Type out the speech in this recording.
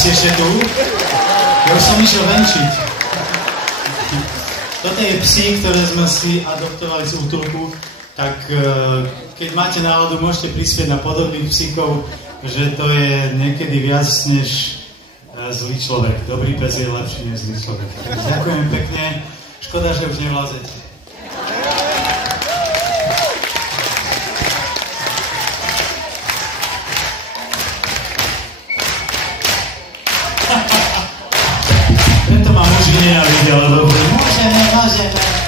si ešte tu? Ja už som išiel venčiť. Toto je psi, ktoré sme si adoptovali z útulku, tak keď máte náhodu, môžete prispieť na podobných psíkov, že to je niekedy viac než zlý človek. Dobrý pes je lepší než zlý človek. Ďakujem pekne. Škoda, že už nevlázete. Tento ma muži nenávidia, lebo môžeme.